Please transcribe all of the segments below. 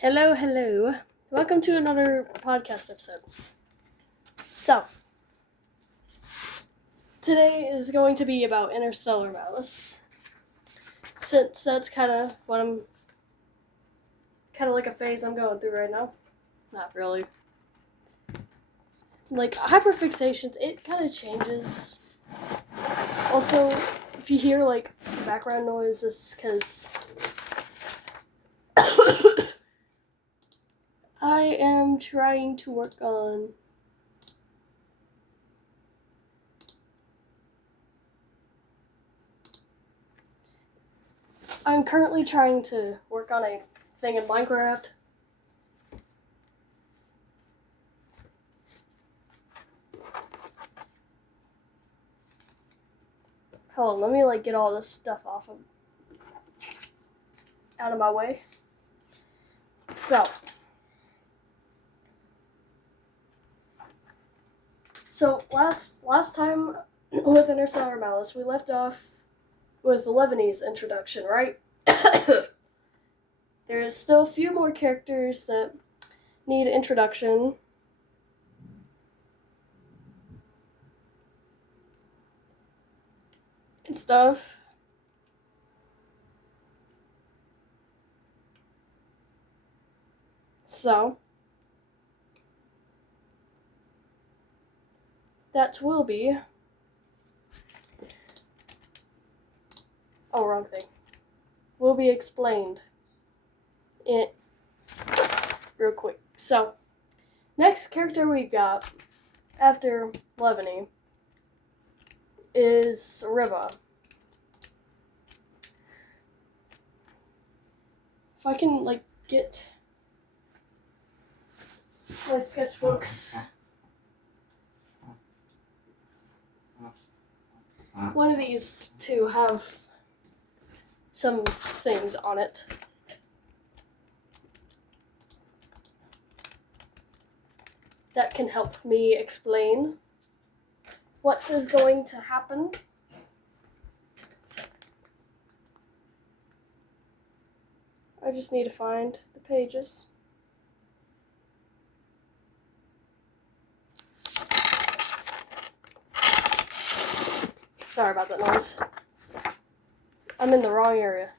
Hello, hello. Welcome to another podcast episode. So, today is going to be about Interstellar Malice. Since that's kind of like a phase I'm going through right now. Not really. Like, hyperfixations, it kind of changes. Also, if you hear, like, background noise, it's because I am trying to work on I'm currently trying to work on a thing in Minecraft. Hold on, let me get all this stuff out of my way. So last time with Interstellar Malice, we left off with Lebanese introduction, right? There's still a few more characters that need introduction. And stuff. So, that will be... Oh, wrong thing. Will be explained real quick. So, next character we got after Levany is Riva. If I can, get my sketchbooks. One of these two have some things on it. That can help me explain what is going to happen. I just need to find the pages. Sorry about that noise. I'm in the wrong area.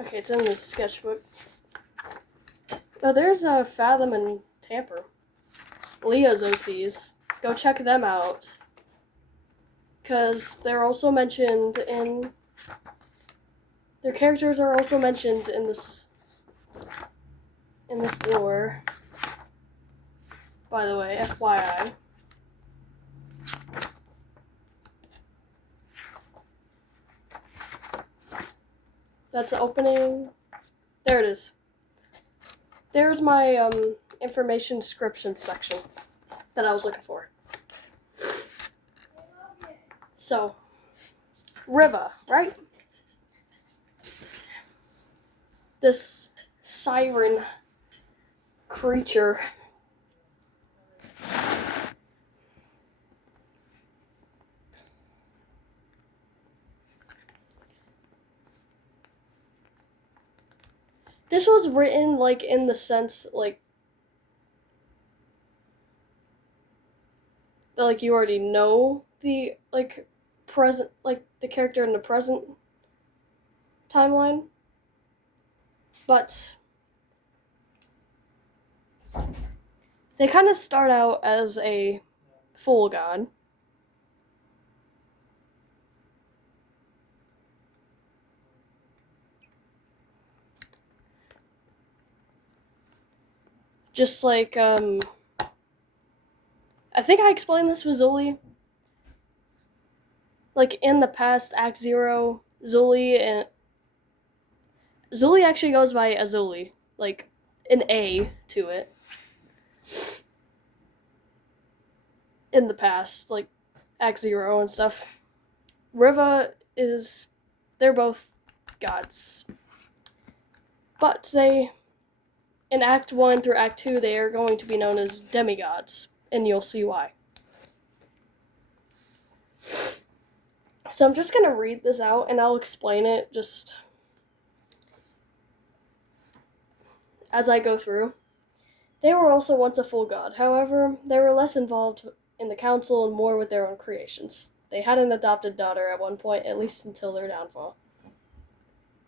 Okay, it's in the sketchbook. Oh, there's Fathom and Tamper. Leah's OCs. Go check them out. Because they're also mentioned in... Their characters are also mentioned in this lore. By the way, FYI. That's the opening. There it is. There's my information description section that I was looking for. So, Riva, right? This siren creature. This was written, in the sense, that, you already know the, present, the character in the present timeline. But they kind of start out as a full god. Just I think I explained this with Zully. In the past, Act 0, Zully actually goes by Azuli. An A to it. In the past, Act 0 and stuff. Riva they're both gods. But in Act 1 through Act 2, they are going to be known as demigods. and you'll see why. So I'm just going to read this out, and I'll explain it just as I go through. They were also once a full god. However, they were less involved in the council and more with their own creations. They had an adopted daughter at one point, at least until their downfall.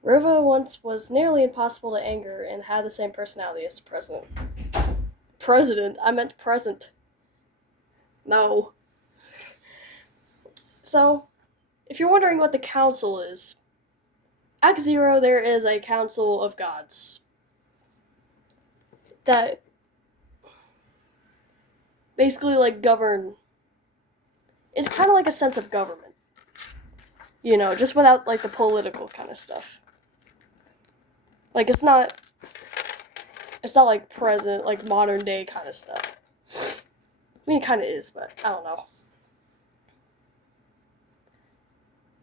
Riva once was nearly impossible to anger and had the same personality as the president. President? I meant present. No. So, if you're wondering what the council is, Act 0, there is a council of gods that basically, like, govern. It's kind of like a sense of government. You know, just without, like, the political kind of stuff. Like, it's not like present, like, modern day kind of stuff. I mean, it kind of is, but I don't know.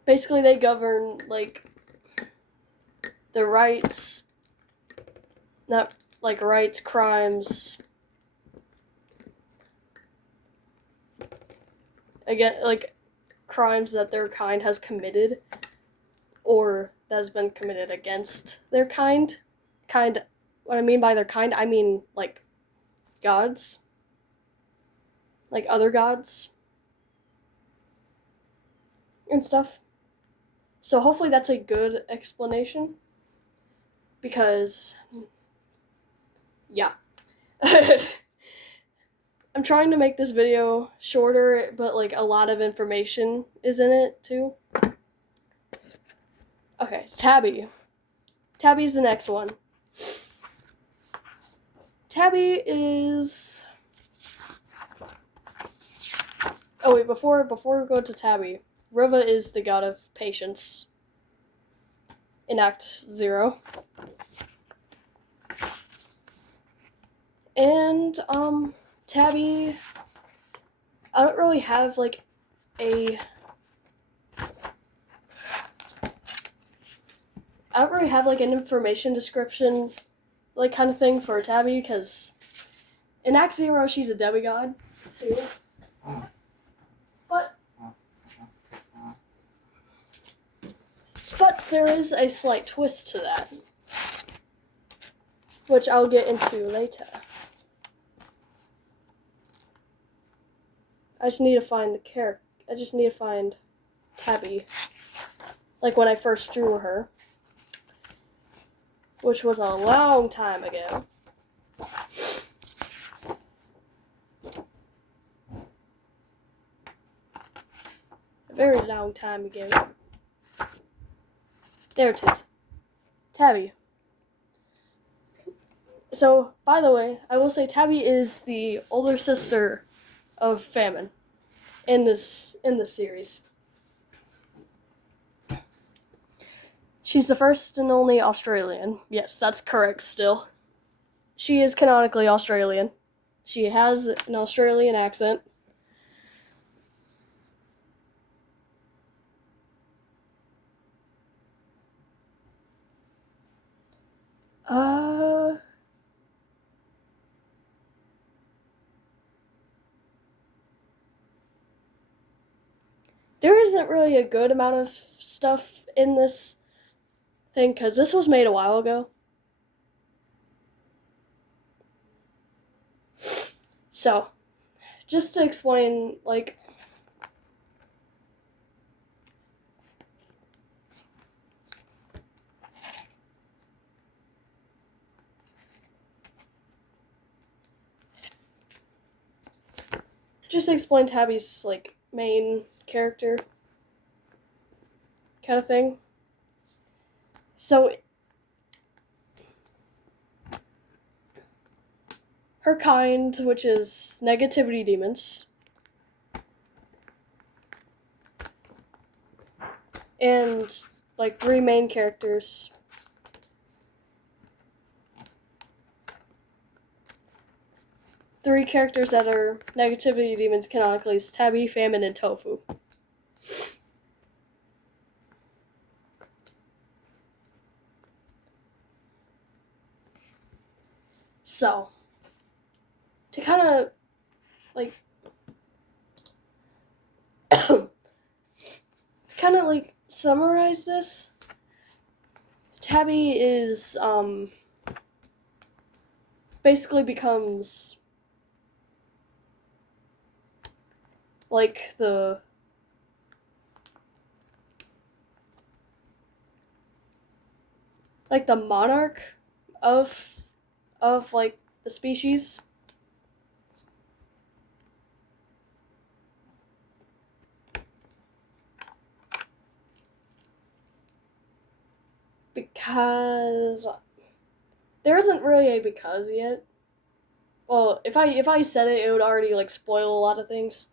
Basically, they govern, like, the rights, not, like, rights, crimes, again, like, crimes that their kind has committed, or that has been committed against their kind. What I mean by their kind, I mean, like, gods. Like, other gods. And stuff. So hopefully that's a good explanation. Because, yeah. I'm trying to make this video shorter, but, like, a lot of information is in it, too. Okay, Tabby. Tabby's the next one. Tabby is... Oh, wait, before we go to Tabby, Riva is the god of patience in Act 0. And, Tabby, I don't really have, like, an information description, like, kind of thing for Tabby, because in Act 0, she's a demigod, too. But there is a slight twist to that, which I'll get into later. I just need to find Tabby, like when I first drew her, which was a long time ago. A very long time ago. There it is. Tabby. So, by the way, I will say Tabby is the older sister of Famine in this series. She's the first and only Australian. Yes, that's correct still. She is canonically Australian. She has an Australian accent. There isn't really a good amount of stuff in this thing, because this was made a while ago. So, just to explain, like, Tabby's, like, main character kind of thing. So, her kind, which is negativity demons, and, like, 3 main characters. Three characters that are negativity demons canonically is Tabby, Famine, and Tofu. So, to kind of like to kind of like summarize this, Tabby is basically becomes like the monarch of like the species. Because there isn't really a because yet. Well, if I said it, it would already like spoil a lot of things.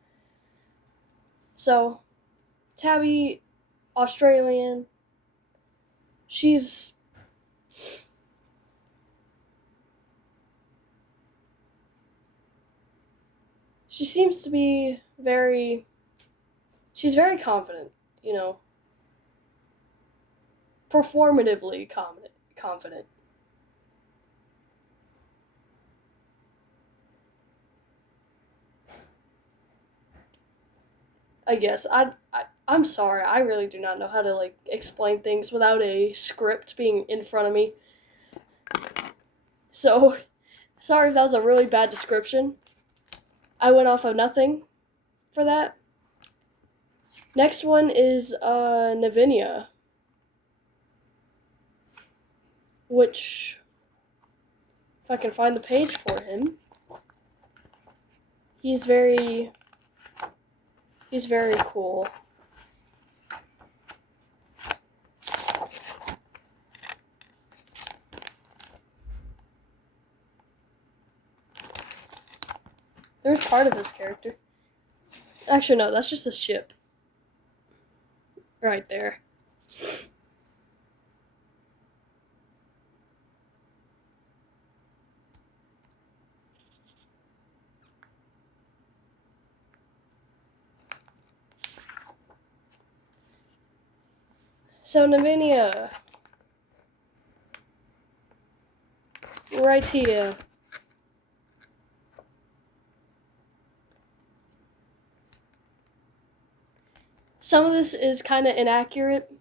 So, Tabby, Australian. She's she seems to be she's very confident, you know, performatively confident. I guess I'm sorry. I really do not know how to like explain things without a script being in front of me. So, sorry if that was a really bad description. I went off of nothing for that. Next one is Navinia, which if I can find the page for him, he's very cool. There's part of his character. Actually, no, that's just a ship. Right there. So, Navinia. Right here. Some of this is kind of inaccurate.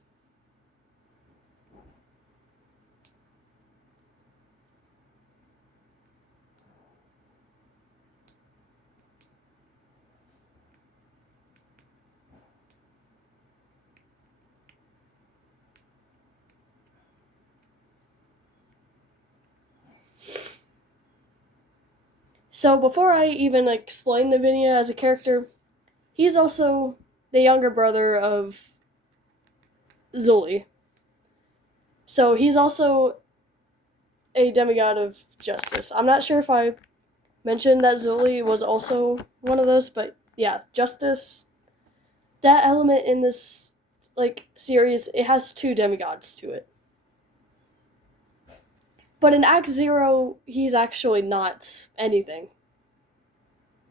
So before I even explain Navinia as a character, he's also the younger brother of Zully. So he's also a demigod of justice. I'm not sure if I mentioned that Zully was also one of those, but yeah, justice. That element in this series, it has two demigods to it. But in Act 0, he's actually not anything.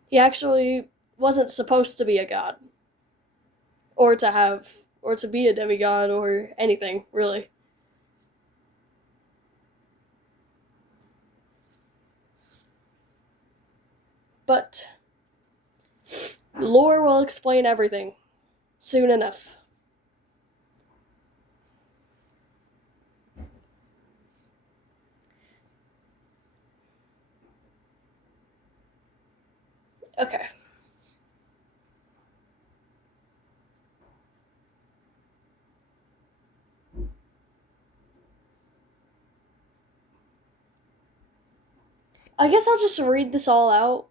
He actually wasn't supposed to be a god. Or to be a demigod or anything, really. But lore will explain everything soon enough. Okay. I guess I'll just read this all out.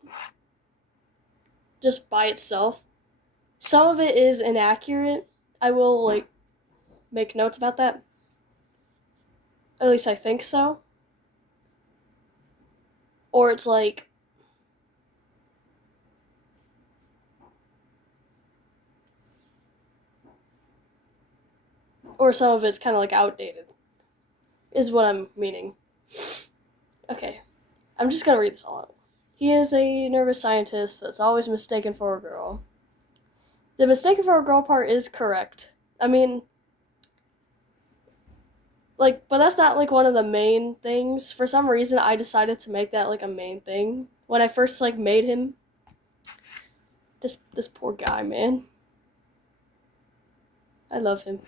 Just by itself. Some of it is inaccurate. I will, make notes about that. At least I think so. Or it's or some of it's kind of outdated, is what I'm meaning. Okay, I'm just gonna read this all out. He is a nervous scientist that's always mistaken for a girl. The mistaken for a girl part is correct. I mean, but that's not one of the main things. For some reason, I decided to make that a main thing when I first made him. This poor guy, man. I love him.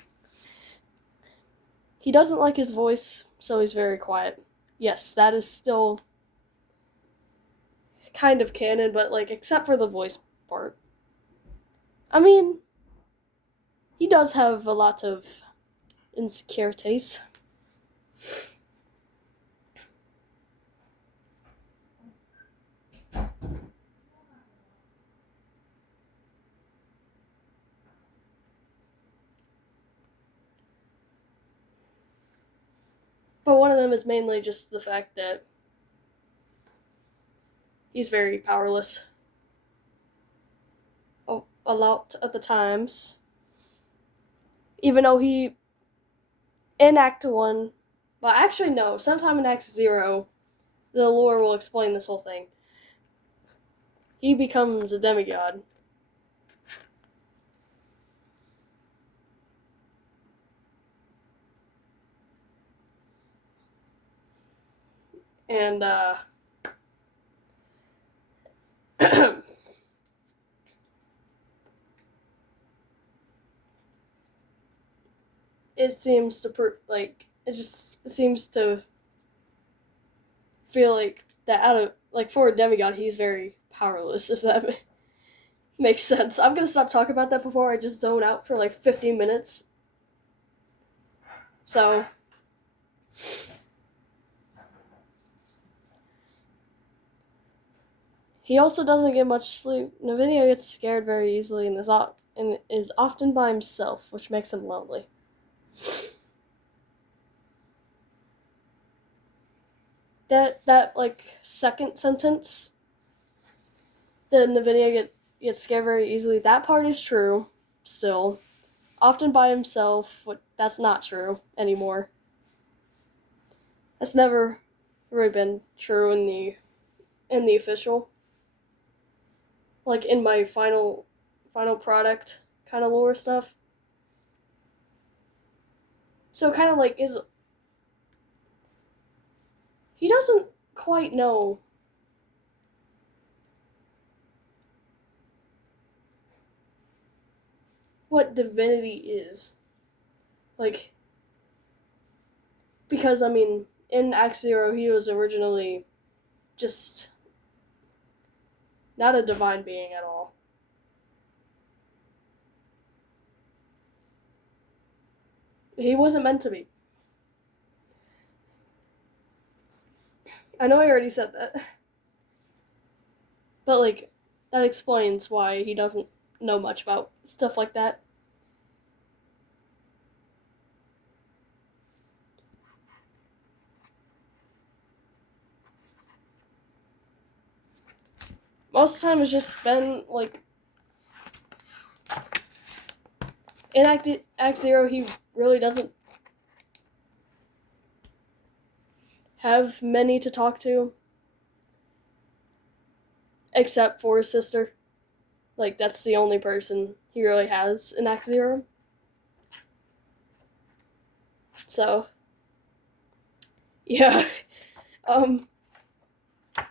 He doesn't like his voice, so he's very quiet. Yes, that is still kind of canon, but like except for the voice part. I mean, he does have a lot of insecurities. But one of them is mainly just the fact that he's very powerless. A lot of the times. Even though he, in Act 1, well, actually, no, sometime in Act 0, the lore will explain this whole thing. He becomes a demigod. And, it seems to, it just seems to feel like that out of, like, for a demigod, he's very powerless, if that makes sense. I'm gonna stop talking about that before I just zone out for, like, 15 minutes. So, he also doesn't get much sleep. Navinia gets scared very easily and is often by himself, which makes him lonely. That like second sentence, that Navinia gets scared very easily. That part is true, still. Often by himself. That's not true anymore. That's never really been true in the official. Like in my final product kind of lore stuff. So kind of like he doesn't quite know what divinity is. Like, because, I mean, in Act 0, he was originally just not a divine being at all. He wasn't meant to be. I know I already said that. But, like, that explains why he doesn't know much about stuff like that. Most of the time it's just been, like, in Act 0, he really doesn't have many to talk to. Except for his sister. Like, that's the only person he really has in Act 0. So, yeah.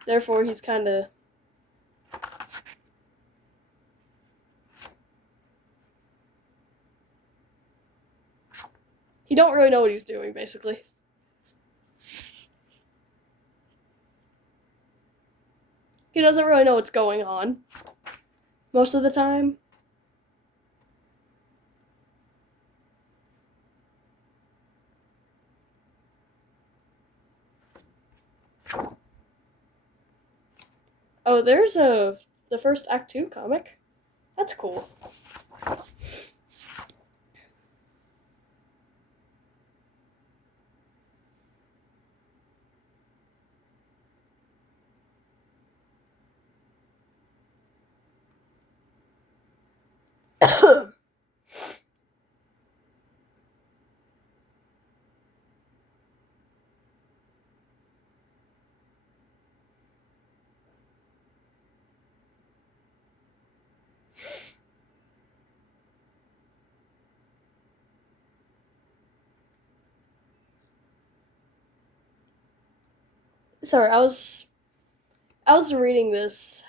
Therefore, he's kind of... He don't really know what he's doing, basically. He doesn't really know what's going on. Most of the time. Oh, there's the first Act 2 comic. That's cool. Sorry, I was reading this.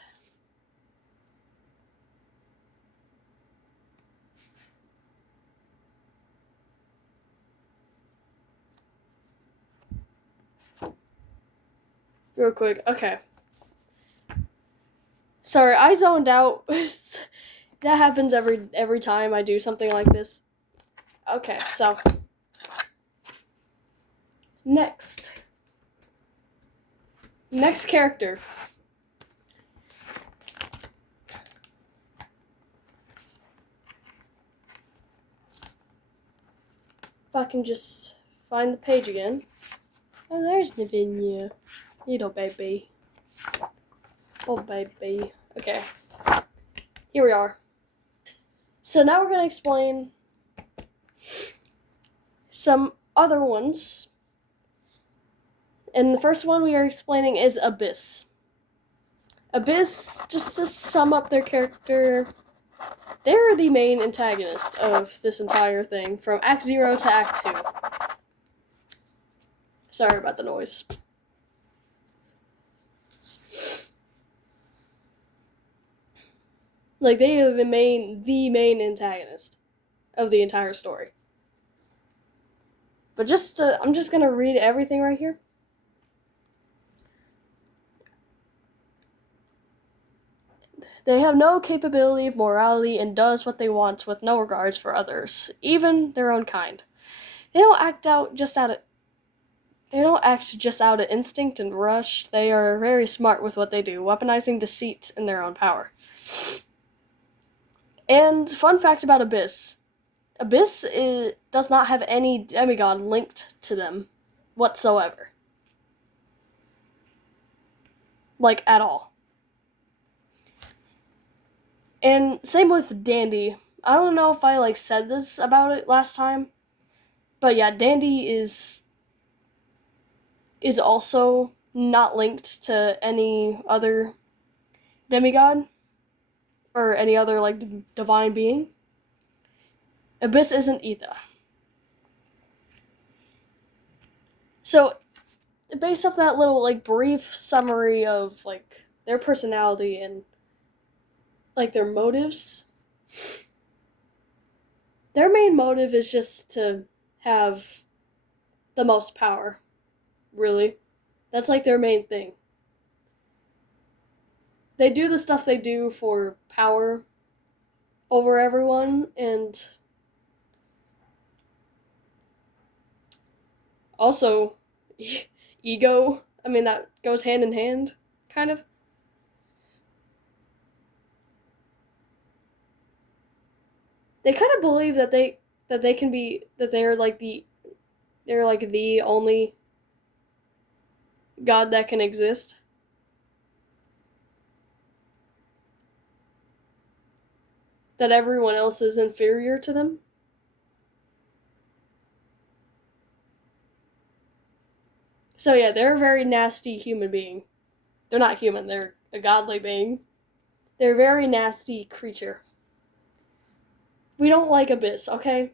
real quick. Okay. Sorry, I zoned out. That happens every time I do something like this. Okay, so next character. If I can just find the page again. Oh, there's Navinia. Little baby. Oh, baby. Okay. Here we are. So now we're going to explain some other ones. And the first one we are explaining is Abyss. Abyss, just to sum up their character, they're the main antagonist of this entire thing, from Act 0 to Act 2. Sorry about the noise. Like, they are the main antagonist of the entire story. But I'm just gonna read everything right here. They have no capability of morality and does what they want with no regards for others, even their own kind. They don't act just out of instinct and rush. They are very smart with what they do, weaponizing deceit in their own power. And fun fact about Abyss. Abyss does not have any demigod linked to them whatsoever. Like, at all. And same with Dandy. I don't know if I said this about it last time, but yeah, Dandy is also not linked to any other demigod or any other divine being. Abyss isn't either. So, based off that little brief summary of their personality and their motives, their main motive is just to have the most power, really. That's their main thing. They do the stuff they do for power over everyone, and also ego. I mean, that goes hand in hand, kind of. They kind of believe that they're the only god that can exist. That everyone else is inferior to them. So yeah, they're a very nasty human being. They're not human, they're a godly being. They're a very nasty creature. We don't like Abyss, okay?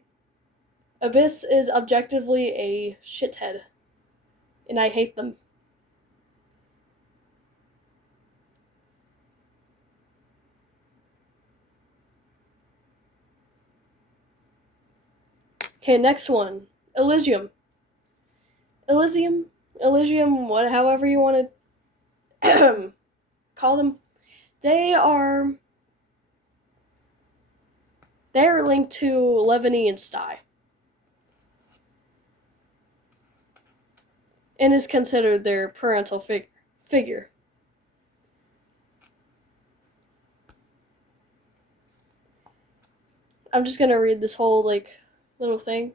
Abyss is objectively a shithead. And I hate them. Okay, next one. Elysium, however you want to call them. They are linked to Levany and Sty. And is considered their parental figure. I'm just gonna read this whole little thing.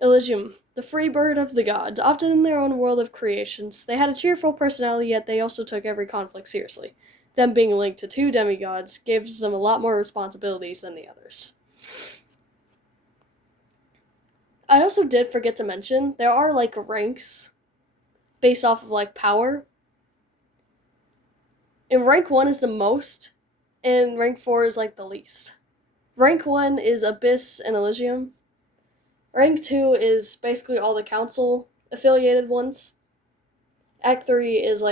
Elysium, the free bird of the gods, often in their own world of creations. They had a cheerful personality, yet they also took every conflict seriously. Them being linked to 2 demigods gives them a lot more responsibilities than the others. I also did forget to mention, there are ranks based off of power. And rank 1 is the most, and rank 4 is the least. Rank 1 is Abyss and Elysium. Rank 2 is basically all the council affiliated ones. Act 3 is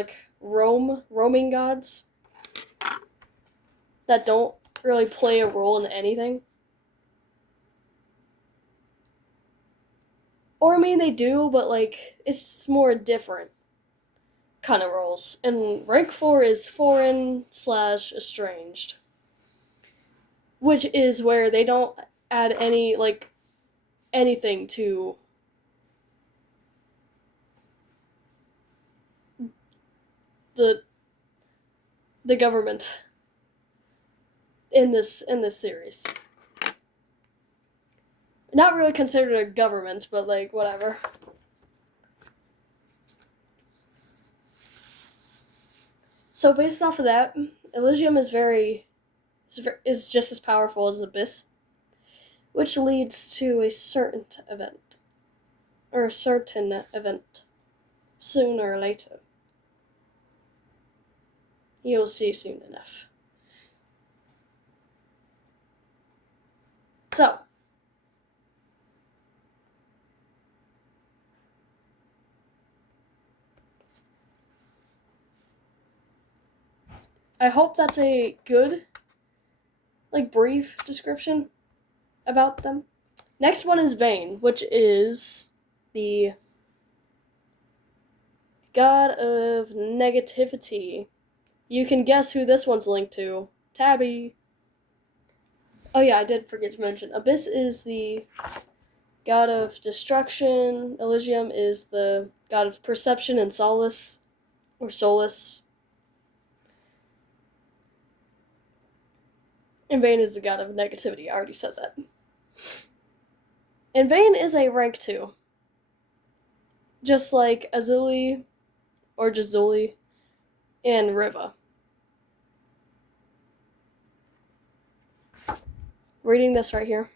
roaming gods that don't really play a role in anything. Or I mean they do, but it's more different. kind of roles. And rank 4 is foreign/estranged, which is where they don't add any, like, anything to the government in this series. Not really considered a government, but like whatever. So based off of that, Elysium is just as powerful as Abyss, which leads to a certain event, sooner or later. You'll see soon enough. So, I hope that's a good, like, brief description about them. Next one is Vane, which is the god of negativity. You can guess who this one's linked to. Tabby. Oh yeah, I did forget to mention. Abyss is the god of destruction. Elysium is the god of perception and solace. Or solace. And Vane is the god of negativity. I already said that. And Vane is a rank 2. Just like Azuli or Jazuli and Riva. Reading this right here.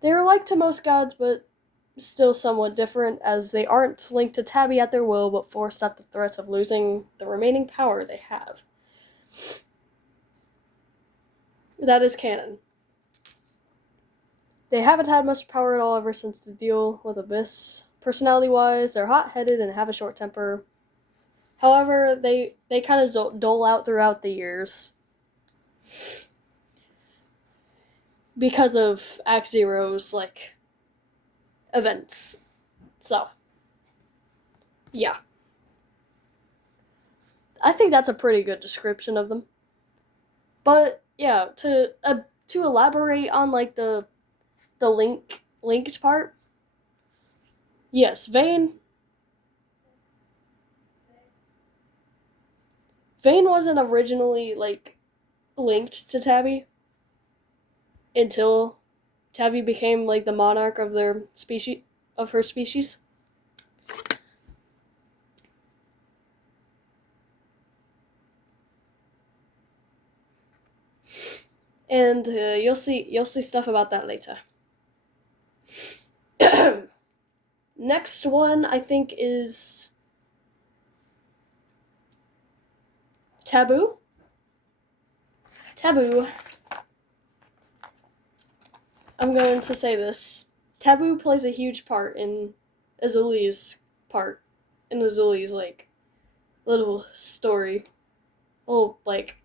They are like to most gods, but still somewhat different, as they aren't linked to Tabby at their will, but forced at the threat of losing the remaining power they have. That is canon. They haven't had much power at all ever since the deal with Abyss. Personality-wise, they're hot-headed and have a short temper. However, they kind of dole out throughout the years because of Act Zero's, like, events. So, yeah. I think that's a pretty good description of them. But, yeah, to elaborate on, like, the linked part, yes, Vane wasn't originally, like, linked to Tabby until Tabby became, like, the monarch of her species. And you'll see stuff about that later. Next one, I think, is Taboo. Taboo. I'm going to say this. Taboo plays a huge part in Azuli's like, little story. Little, like,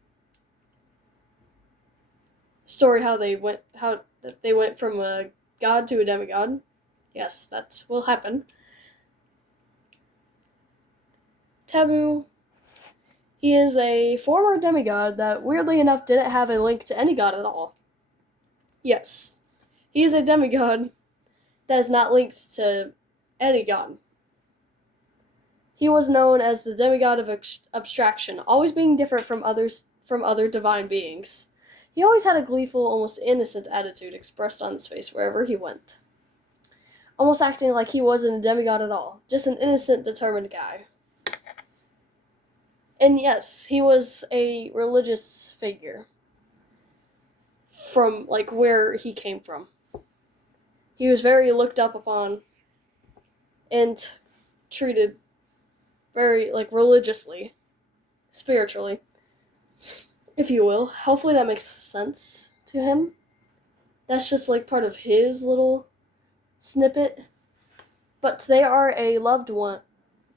story how they went from a god to a demigod. Yes, that will happen. Taboo. He is a former demigod that, weirdly enough, didn't have a link to any god at all. Yes. He is a demigod that is not linked to any god. He was known as the demigod of abstraction, always being different from other divine beings. He always had a gleeful, almost innocent attitude expressed on his face wherever he went. Almost acting like he wasn't a demigod at all, just an innocent, determined guy. And yes, he was a religious figure from, like, where he came from. He was very looked up upon and treated very, like, religiously, spiritually, if you will. Hopefully that makes sense to him. That's just, like, part of his little snippet. But they are a loved one.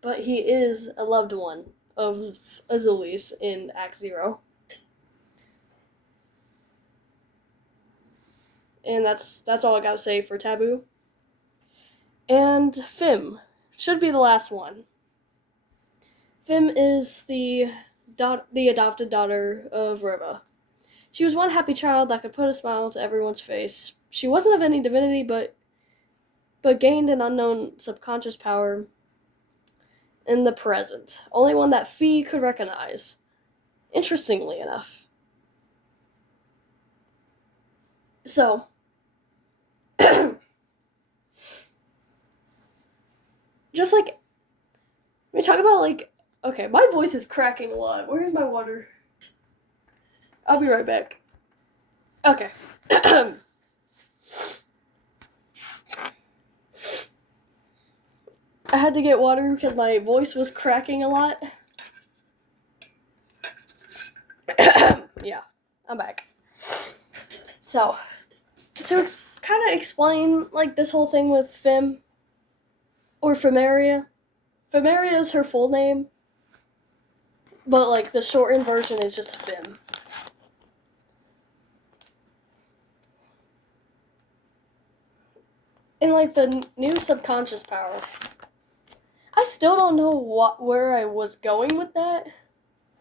But he is a loved one of Azuli's in Act Zero. And that's all I gotta say for Taboo. And Fim should be the last one. Fim is the adopted daughter of Riva. She was one happy child that could put a smile to everyone's face. She wasn't of any divinity, but gained an unknown subconscious power in the present, only one that Fee could recognize. Interestingly enough. So, just like, we talk about, like, okay, my voice is cracking a lot. Where's my water? I'll be right back. Okay. I had to get water because my voice was cracking a lot. Yeah, I'm back. So, to kind of explain, like, this whole thing with Fim, or Fimaria. Fimaria is her full name, but, like, the shortened version is just Fim. And, like, the new subconscious power, I still don't know where I was going with that,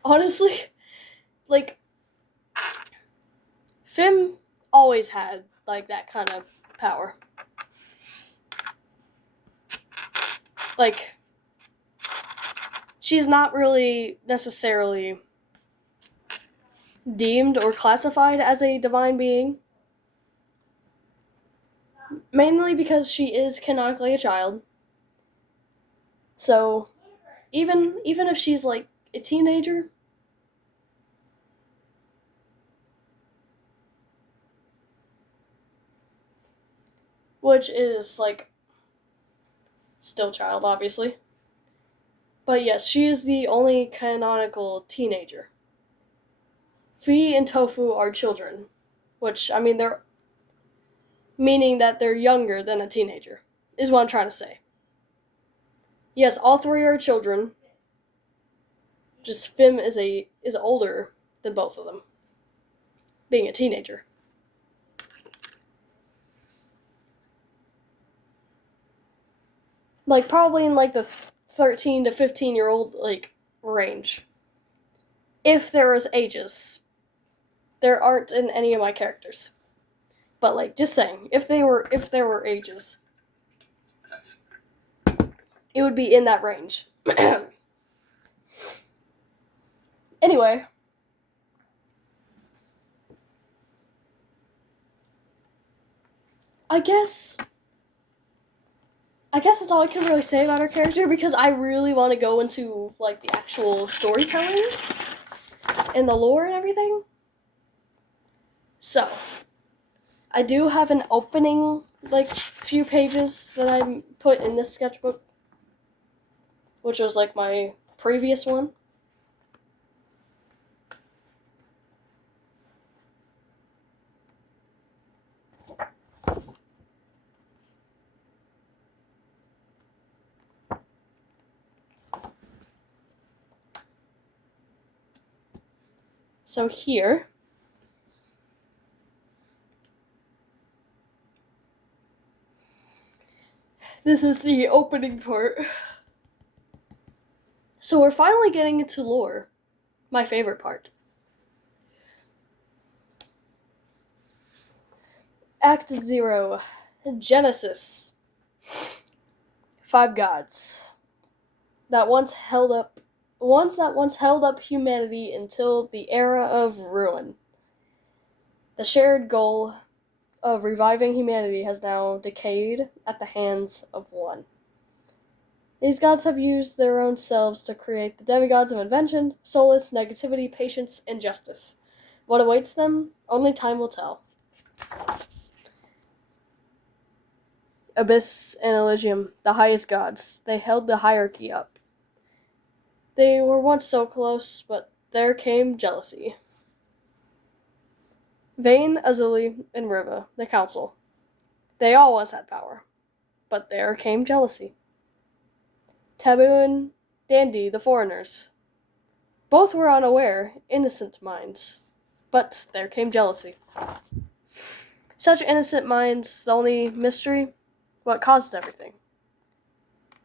honestly. Like, Fim always had, like, that kind of power. Like, she's not really necessarily deemed or classified as a divine being, mainly because she is canonically a child. So, even if she's, like, a teenager, which is, like, still child, obviously. But yes, she is the only canonical teenager. Fi and Tofu are children, which, I mean, they're meaning that they're younger than a teenager, is what I'm trying to say. Yes, all three are children. Just Fim is older than both of them, being a teenager. Like, probably in, like, the 13 to 15-year-old, like, range. If there is ages. There aren't in any of my characters. But, like, just saying, if there were ages, it would be in that range. Anyway. I guess that's all I can really say about her character, because I really want to go into, like, the actual storytelling and the lore and everything. So, I do have an opening, like, few pages that I put in this sketchbook, which was, like, my previous one. So here, this is the opening part. So we're finally getting into lore, my favorite part. Act 0, Genesis. 5 gods that once held up humanity until the era of ruin. The shared goal of reviving humanity has now decayed at the hands of one. These gods have used their own selves to create the demigods of invention, solace, negativity, patience, and justice. What awaits them? Only time will tell. Abyss and Elysium, the highest gods, they held the hierarchy up. They were once so close, but there came jealousy. Vane, Azuli, and Riva, the council. They all once had power, but there came jealousy. Taboo and Dandy, the foreigners. Both were unaware, innocent minds, but there came jealousy. Such innocent minds, the only mystery, what caused everything.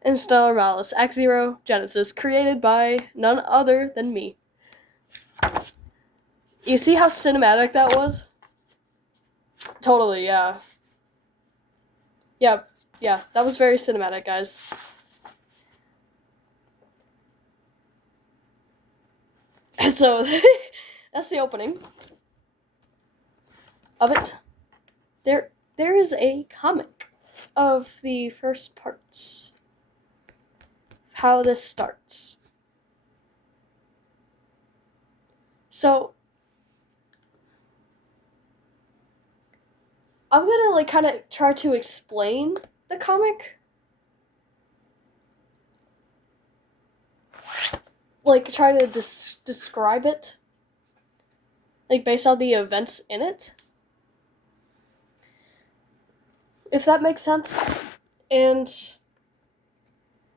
Interstellar Malice, Act Zero, Genesis, created by none other than me. You see how cinematic that was? Totally, yeah. Yeah, that was very cinematic, guys. So, that's the opening of it. There is a comic of the first parts. How this starts. So, I'm gonna kind of try to explain the comic. Try to describe it. Based on the events in it. If that makes sense. And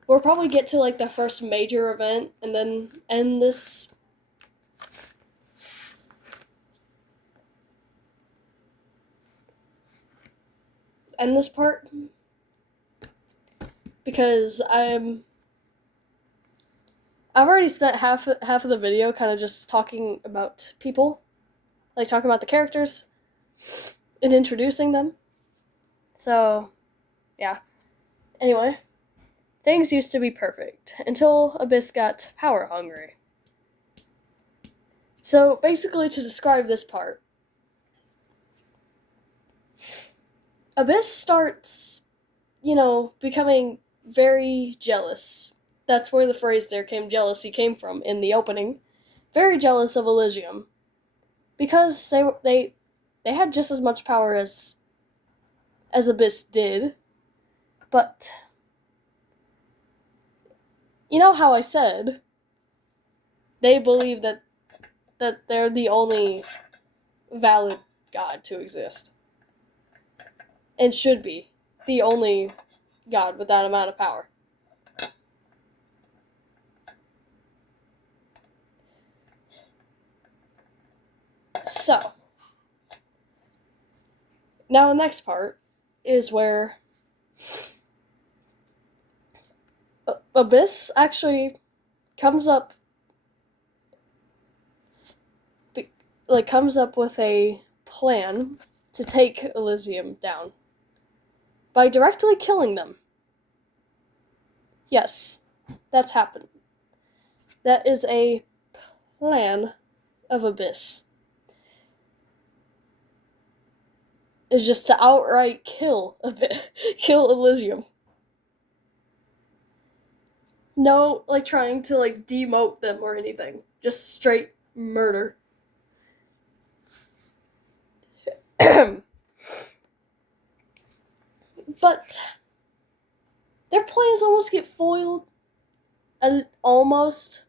we'll probably get to, the first major event and then end this. End this part. Because I've already spent half of the video kind of just talking about people. Talking about the characters. And introducing them. So, yeah. Anyway. Things used to be perfect, until Abyss got power hungry. So, basically, to describe this part, Abyss starts, becoming very jealous. That's where the phrase jealousy came from in the opening. Very jealous of Elysium. Because they had just as much power as Abyss did, but you know how I said they believe that they're the only valid god to exist. And should be the only god with that amount of power. So, now the next part is where Abyss actually comes up with a plan to take Elysium down by directly killing them. Yes, that's happened. That is a plan of Abyss. Is just to outright kill Elysium. No, trying to demote them or anything. Just straight murder. But their plans almost get foiled. Almost.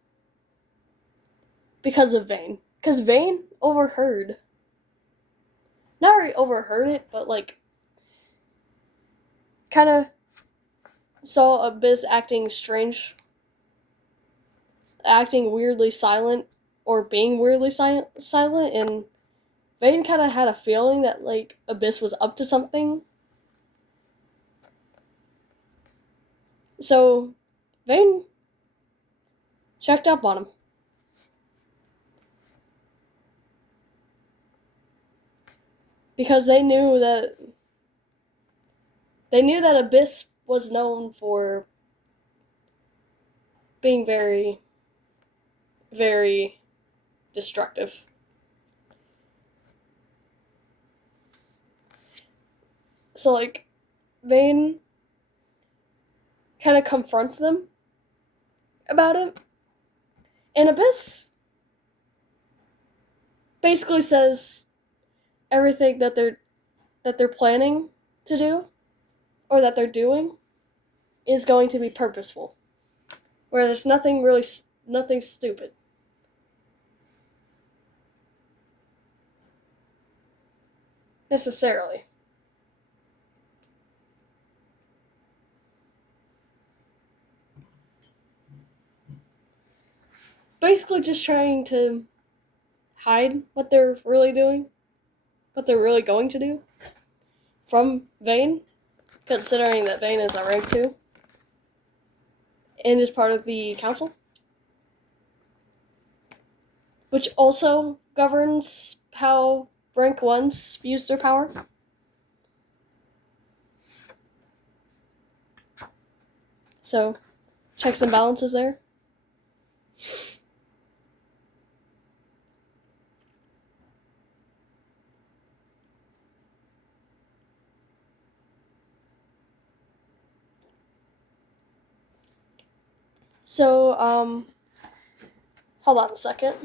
Because of Vane. Because Vane overheard. Not really overheard it, but kind of saw Abyss acting strange. Acting weirdly silent. Or being weirdly silent. And Vane kind of had a feeling that Abyss was up to something. So Vane checked up on him. Because they knew that Abyss was known for being very, very destructive. So Vane kind of confronts them about it. And Abyss basically says everything that they're planning to do, or that they're doing, is going to be purposeful. Where there's nothing stupid. Necessarily. Basically just trying to hide what they're really doing. What they're really going to do. from Vane, considering that Vane is a rank 2 and is part of the council, which also governs how rank 1s use their power. So, checks and balances there. So, hold on a second.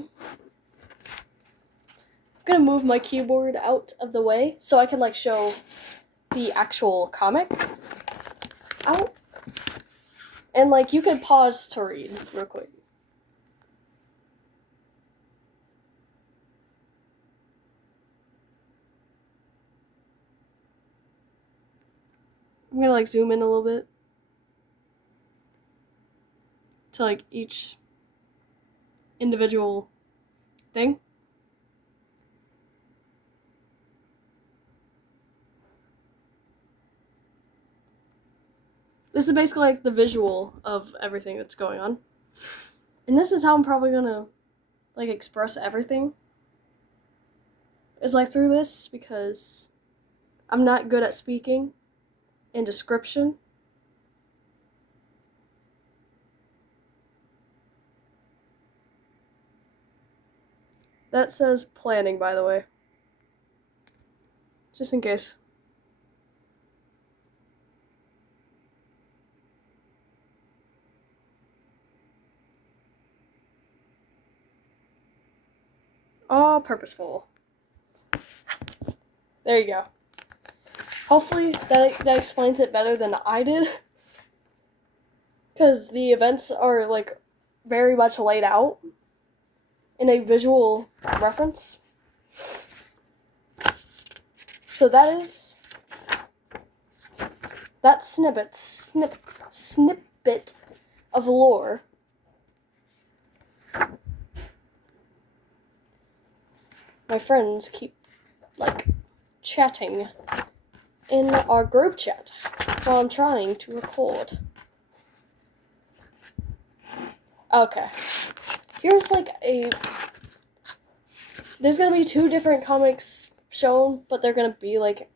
I'm gonna move my keyboard out of the way so I can, like, show the actual comic out. And, like, you could pause to read real quick. I'm gonna, like, zoom in a little bit to, like, each individual thing. This is basically, like, the visual of everything that's going on. And this is how I'm probably gonna, like, express everything. Is, like, through this, because I'm not good at speaking and description. That says planning, by the way. Just in case. All purposeful. There you go. Hopefully that explains it better than I did. Because the events are, like, very much laid out in a visual reference. So that is that snippet of lore. My friends keep, like, chatting in our group chat while I'm trying to record. Okay. Here's, like, there's gonna be 2 different comics shown, but they're gonna be, like,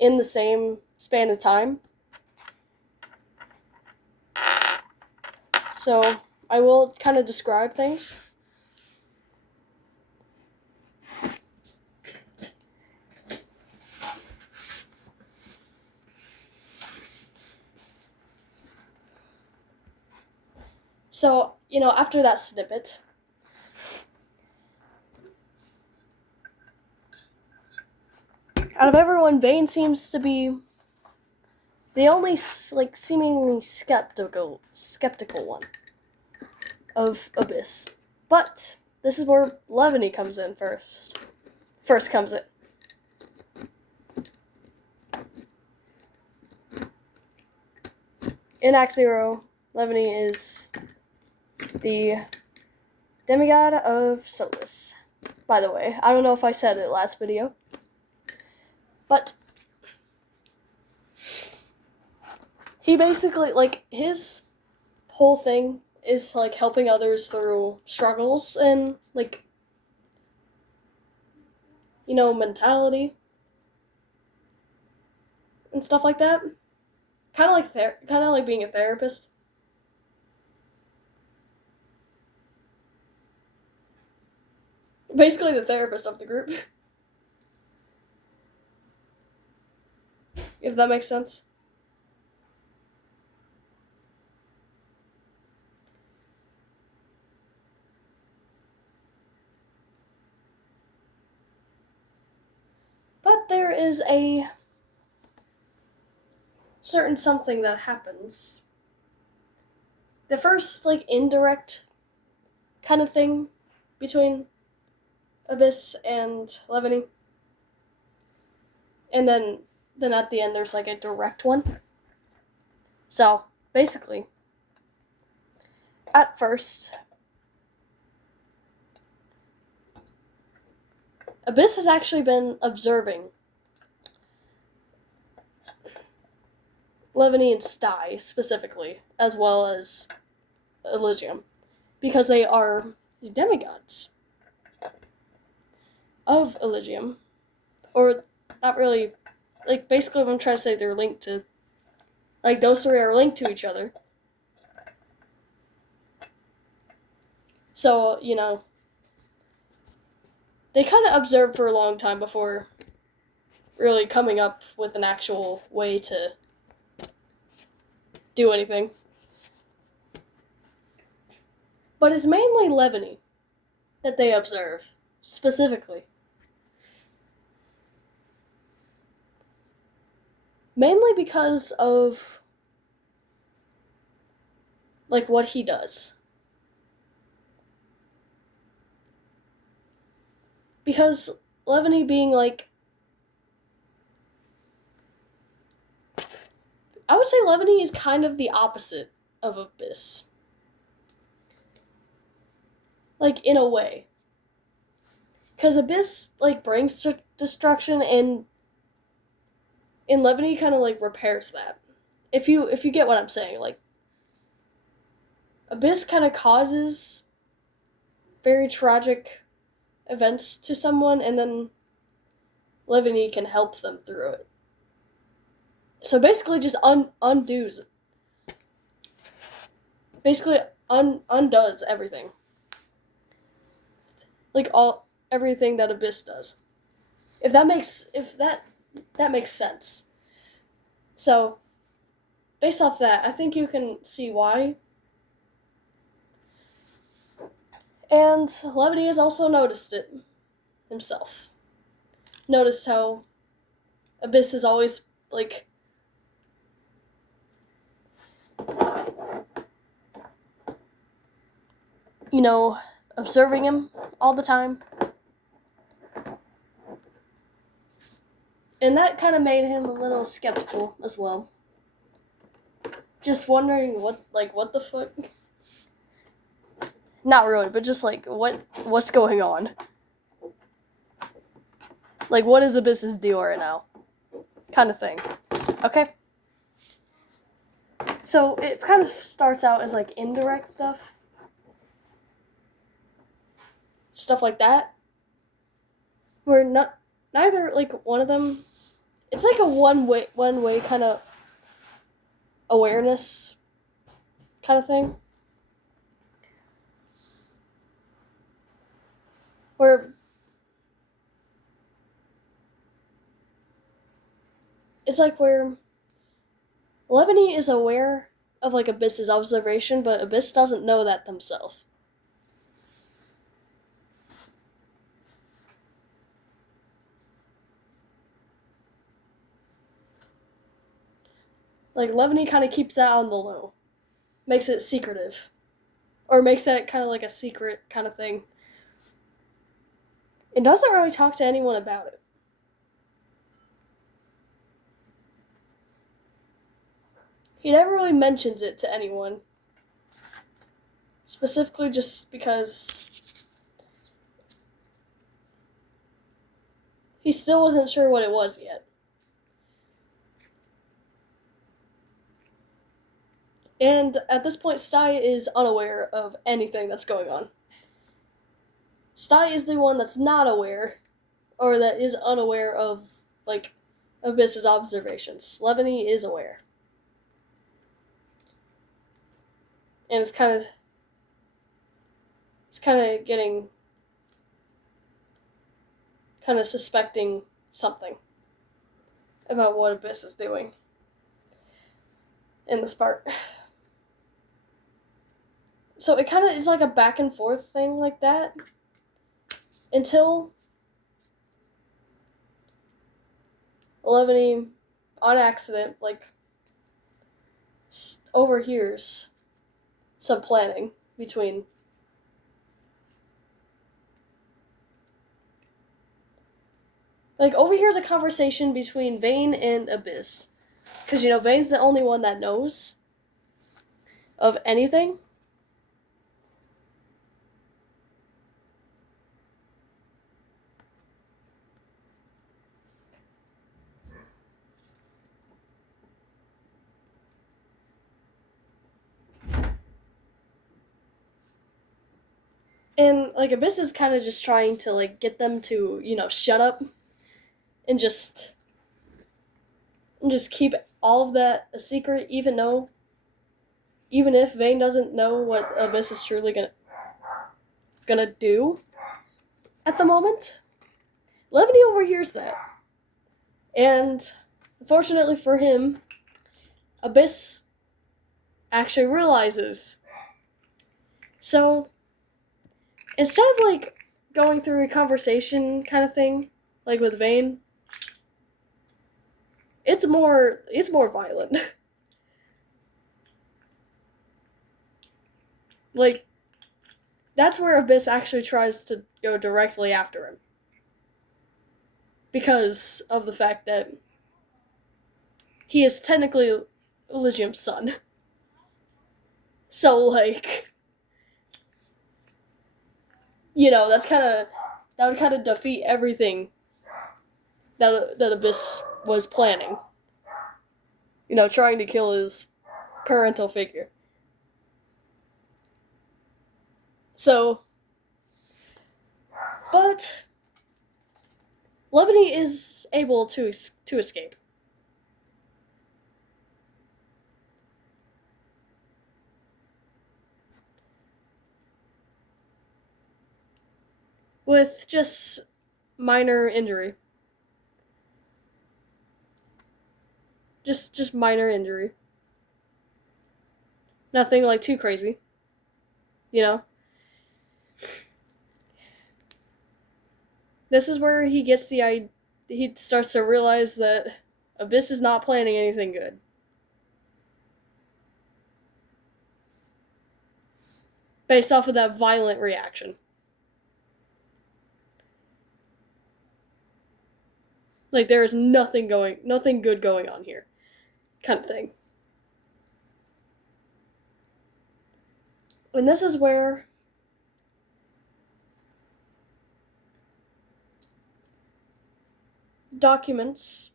in the same span of time. So, I will kind of describe things. So, after that snippet, out of everyone, Vane seems to be the only, like, seemingly skeptical one of Abyss. But this is where Levany comes in first. First comes in. In Act 0, Levany is the demigod of Solus. By the way, I don't know if I said it last video, but he basically, like, his whole thing is, like, helping others through struggles and, like, mentality and stuff like that. Kind of like being a therapist. Basically the therapist of the group. If that makes sense. But there is a certain something that happens. The first, like, indirect kind of thing between Abyss and Levany. And then at the end there's, like, a direct one. So, basically, at first, Abyss has actually been observing Levany and Sty specifically, as well as Elysium, because they are the demigods of Elysium, or not really. Like basically, what I'm trying to say, they're linked to. Like those three are linked to each other. So they kind of observed for a long time before really coming up with an actual way to do anything. But it's mainly Levany that they observe, specifically. Mainly because of, like, what he does. Because Levany being, like, I would say Levany is kind of the opposite of Abyss. Like, in a way. Because Abyss, like, brings destruction, and Levany kind of, like, repairs that. If you get what I'm saying, like, Abyss kind of causes very tragic events to someone, and then Levany can help them through it. So basically, just undoes. Basically, undoes everything. Like everything that Abyss does. If that makes sense. So, based off that, I think you can see why. And Levany has also noticed it himself. Noticed how Abyss is always, like, observing him all the time. And that kind of made him a little skeptical as well. Just wondering what the fuck? Not really, but just like, what's going on? Like, what is Abyss's deal right now? Kind of thing. Okay? So, it kind of starts out as, like, indirect stuff. Stuff like that. Where neither, like, one of them... It's like a one-way kind of awareness kind of thing. Where it's like where Levany is aware of, like, Abyss's observation, but Abyss doesn't know that themselves. Like, Levany kind of keeps that on the low. Makes it secretive. Or makes that kind of like a secret kind of thing. And doesn't really talk to anyone about it. He never really mentions it to anyone. Specifically just because he still wasn't sure what it was yet. And at this point, Sty is unaware of anything that's going on. Sty is the one that's not aware, or that is unaware of, like, Abyss's observations. Levany is aware. And it's kind of getting, kind of suspecting something about what Abyss is doing in this part. So it kind of is like a back and forth thing like that until Levany, on accident, like, overhears some planning between overhears a conversation between Vane and Abyss. Because, Vane's the only one that knows of anything. And like Abyss is kind of just trying to like get them to, shut up and just keep all of that a secret, even if Vane doesn't know what Abyss is truly gonna do at the moment. Levity overhears that. And unfortunately for him, Abyss actually realizes. So instead of like going through a conversation kind of thing, like with Vane, it's more violent. Like, that's where Abyss actually tries to go directly after him. Because of the fact that he is technically Elysium's son. So, like, that would kind of defeat everything that Abyss was planning. Trying to kill his parental figure. So, but Levity is able to escape. With just minor injury. Just minor injury. Nothing like too crazy. This is where he starts to realize that Abyss is not planning anything good. Based off of that violent reaction. Like there is nothing good going on here. Kind of thing. And this is where documents.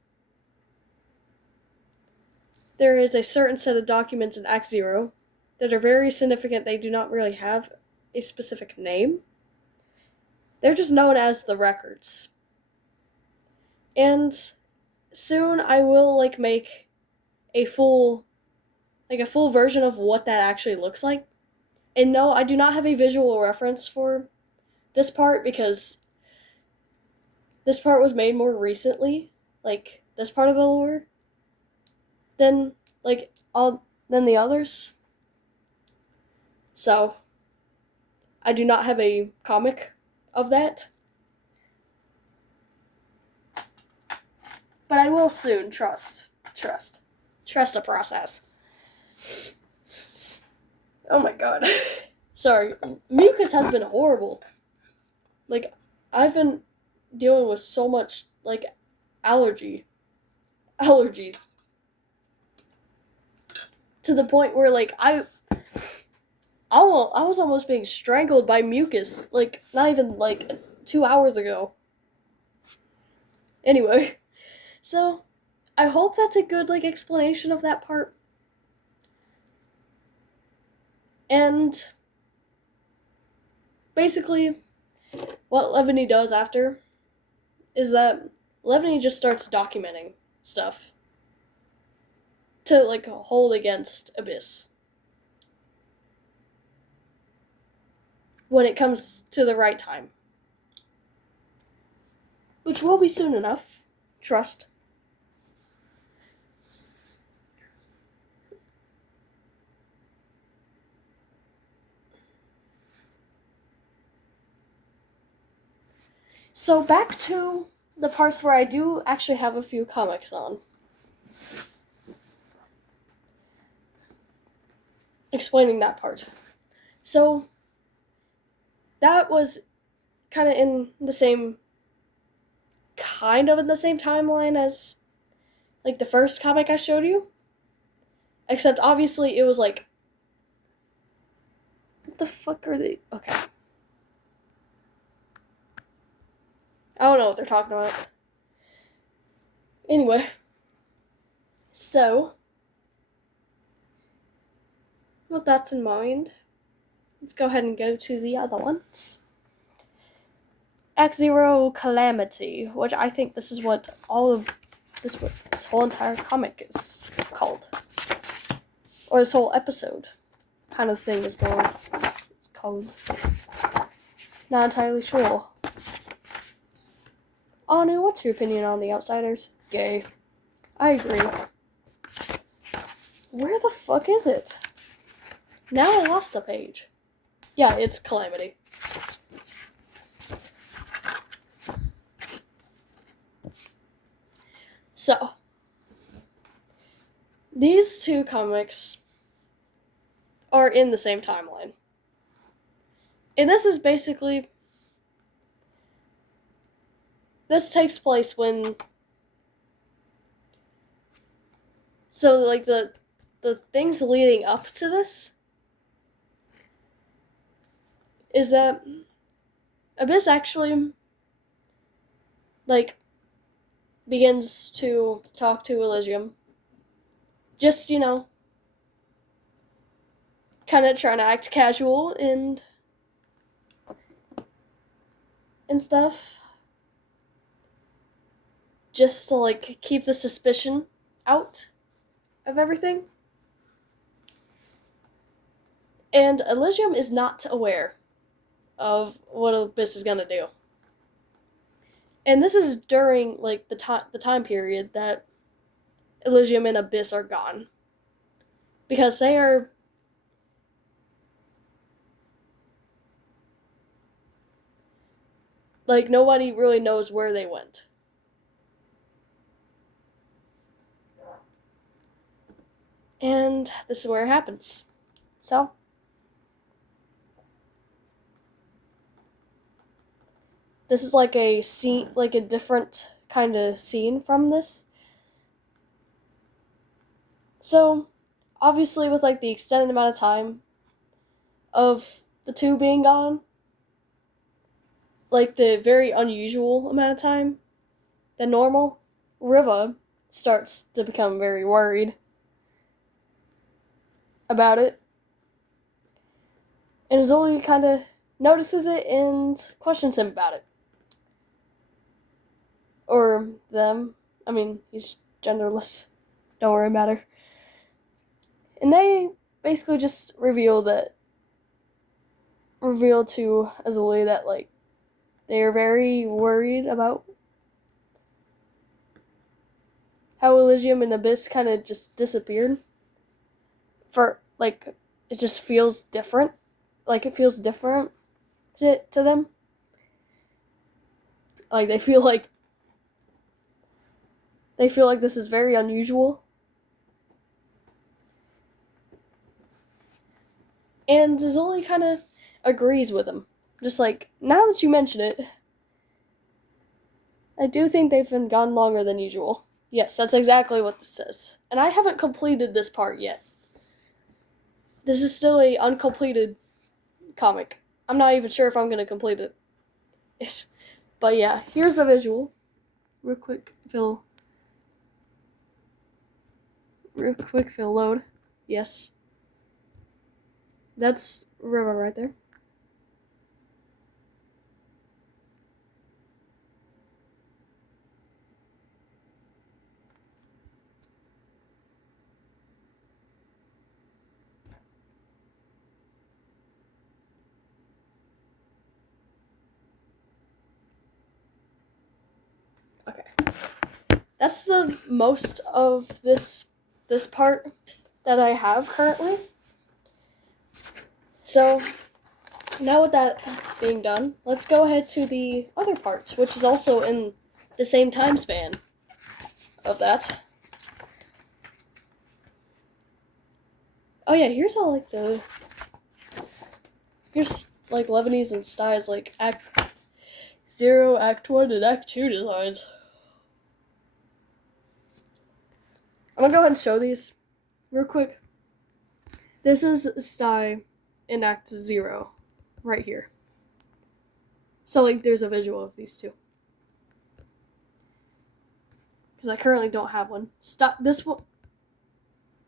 There is a certain set of documents in Act 0 that are very significant. They do not really have a specific name. They're just known as the records. And soon I will make a full version of what that actually looks like. And no, I do not have a visual reference for this part because this part was made more recently, this part of the lore, than the others. So I do not have a comic of that. But I will soon, trust the process. Oh my god. Sorry, mucus has been horrible. I've been dealing with so much, allergies. To the point where, I was almost being strangled by mucus, not even, 2 hours ago. Anyway, so, I hope that's a good, explanation of that part. And basically, what Levany does after is that Levany just starts documenting stuff to, hold against Abyss. When it comes to the right time. Which will be soon enough. Trust. So back to the parts where I do actually have a few comics on. Explaining that part. So that was kind of in the same timeline as the first comic I showed you. Except obviously it was what the fuck are they? Okay. I don't know what they're talking about. Anyway. So, with that in mind, let's go ahead and go to the other ones. Act Zero Calamity, which I think this is what this whole entire comic is called. Or this whole episode kind of thing is going. It's called. Not entirely sure. Anu, what's your opinion on The Outsiders? Gay. I agree. Where the fuck is it? Now I lost a page. Yeah, it's Calamity. So, these two comics are in the same timeline. And this is basically... This takes place when... So, like, the things leading up to this is that Abyss actually, like, begins to talk to Elysium. Just, kind of trying to act casual and stuff. Just to, like, keep the suspicion out of everything. And Elysium is not aware of what Abyss is gonna do. And this is during, like, the time period that Elysium and Abyss are gone. Because they are... Like, nobody really knows where they went. And this is where it happens. So... This is like a scene, like a different kind of scene from this. So, obviously with like the extended amount of time of the two being gone, like the very unusual amount of time than normal, Riva starts to become very worried about it. And Zoli kind of notices it and questions him about it. Or them. I mean, he's genderless. Don't worry about her. And they basically just reveal to Azuli that, like, they are very worried about how Elysium and Abyss kind of just disappeared. For, like, it just feels different. Like, it feels different to them. Like, they feel like this is very unusual. And Zoli kind of agrees with him. Just like, now that you mention it, I do think they've been gone longer than usual. Yes, that's exactly what this says. And I haven't completed this part yet. This is still a uncompleted comic. I'm not even sure if I'm going to complete it. But yeah, here's a visual. Real quick, Phil load. Yes. That's River right there. Okay. That's the most of this part that I have currently. So, now with that being done, let's go ahead to the other parts, which is also in the same time span of that. Oh yeah, here's all like here's like Lebanese and styles like Act 0, Act 1, and Act 2 designs. I'm gonna go ahead and show these real quick. This is Sty in Act 0, right here. So like there's a visual of these two. Because I currently don't have one.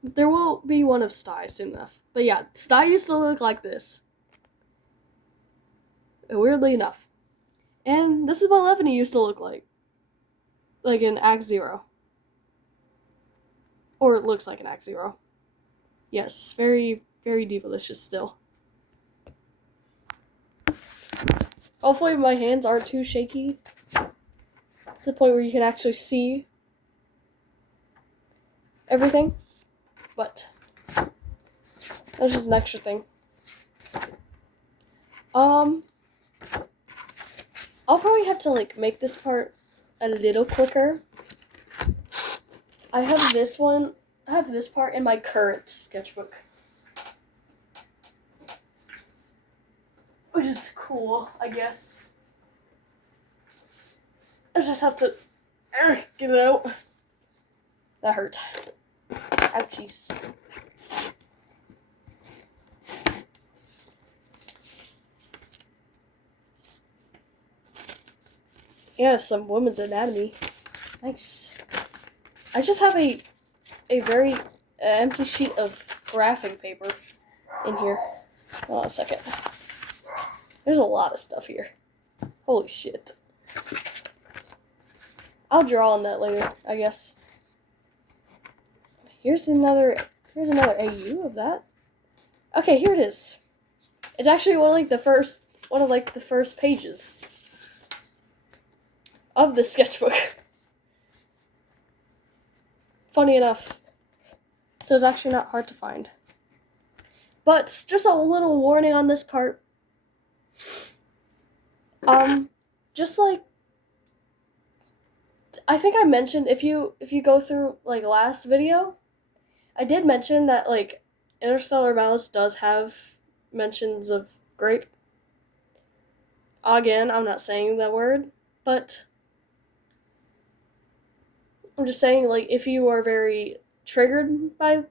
There will be one of Sty soon enough. But yeah, Sty used to look like this. weirdly enough. And this is what Levany used to look like in Act Zero. Or it looks like an Act Zero. Yes, very, very delicious still. Hopefully my hands aren't too shaky to the point where you can actually see everything. But that's just an extra thing. I'll probably have to make this part a little quicker. I have this part in my current sketchbook, which is cool, I guess. I just have to get it out. That hurt. Ouchies. Yeah, some women's anatomy. Nice. I just have a very empty sheet of graphing paper in here. Hold on a second. There's a lot of stuff here. Holy shit. I'll draw on that later, I guess. Here's another AU of that. Okay, here it is. It's actually one of the first pages of the sketchbook. Funny enough. So it's actually not hard to find. But just a little warning on this part. Just I think I mentioned if you go through last video, I did mention that Interstellar Malice does have mentions of grape. Again, I'm not saying that word, but I'm just saying if you are very triggered by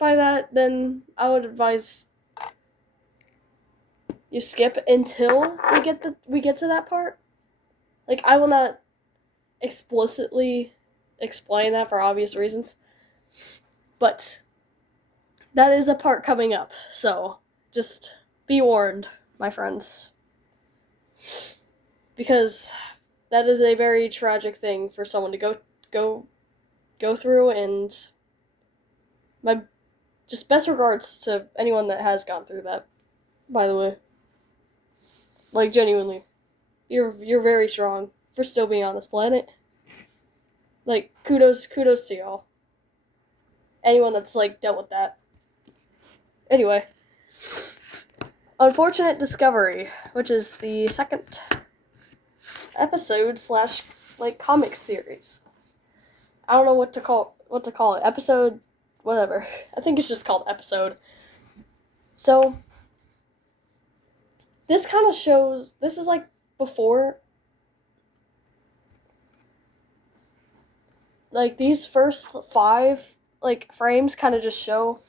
that, then I would advise you skip until we get to that part. I will not explicitly explain that for obvious reasons, but that is a part coming up, so just be warned, my friends, because that is a very tragic thing for someone to go through, and my just best regards to anyone that has gone through that, by the way. Genuinely. You're very strong for still being on this planet. Kudos to y'all. Anyone that's dealt with that. Anyway. Unfortunate Discovery, which is the second episode / comic series. I don't know what to call it. Episode, whatever. I think it's just called episode. So this kind of shows, this is before, these first 5 frames kind of just show